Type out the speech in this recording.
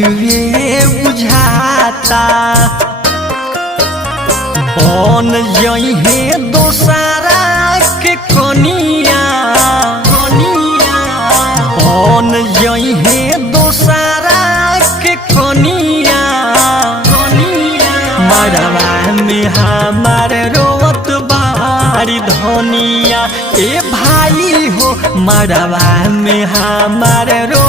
जुए बुझाता कौन जइहे दोसारा के कनिया कौन जइहे दोसारा के कनिया मरवा में हमार रोवत बारी धनिया ए भाई हो मरवा में हमार रो